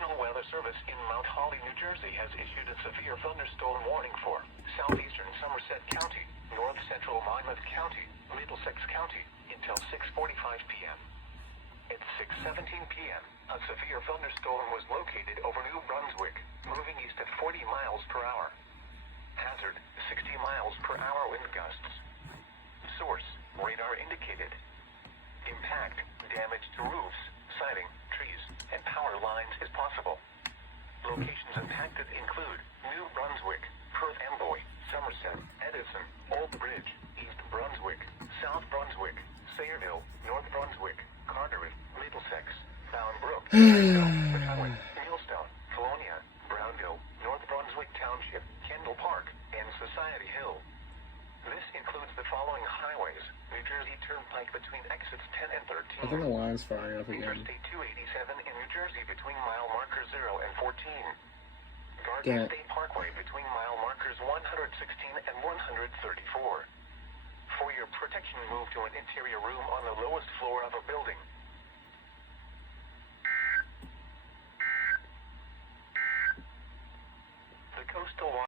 National Weather Service in Mount Holly, New Jersey has issued a severe thunderstorm warning for southeastern Somerset County, north central Monmouth County, Middlesex County, until 6:45 p.m. At 6:17 p.m., a severe thunderstorm was located over New Brunswick, moving east at 40 miles per hour. Hazard, 60 miles per hour wind gusts. Source, radar indicated. Impact, damage to roofs, siding, trees, and power lines is possible. Locations impacted include New Brunswick, Perth Amboy, Somerset, Edison, Old Bridge, East Brunswick, South Brunswick, Sayreville, North Brunswick, Carteret, Middlesex, Boundbrook, McCowan, Millstone, Colonia, Brownville, North Brunswick Township, Kendall Park, and Society Hill. This includes the following highways: New Jersey Turnpike between exits 10 and 13. I think the line's firing up again. Interstate 287 in New Jersey between mile markers 0 and 14. Garden State Parkway between mile markers 116 and 134. For your protection, move to an interior room on the lowest floor of a building.